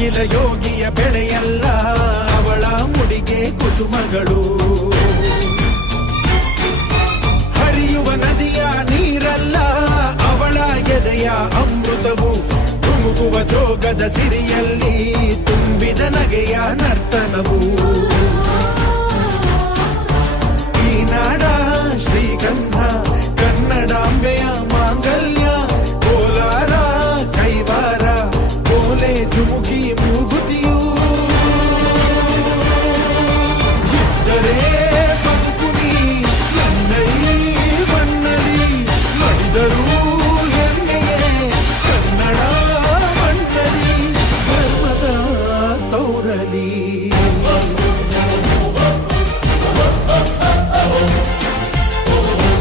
ನೇಗಿಲ ಯೋಗಿಯ ಬೆಳೆಯಲ್ಲ, ಅವಳ ಮುಡಿಗೆ ಕುಸುಮಗಳು. ಹರಿಯುವ ನದಿಯ ನೀರಲ್ಲ, ಅವಳ ಎದೆಯ ಅಮೃತವು. ತುಮುಕುವ ಜೋಗದ ಸಿರಿಯಲ್ಲಿ ತುಂಬಿದ ನಗೆಯ ನರ್ತನವು.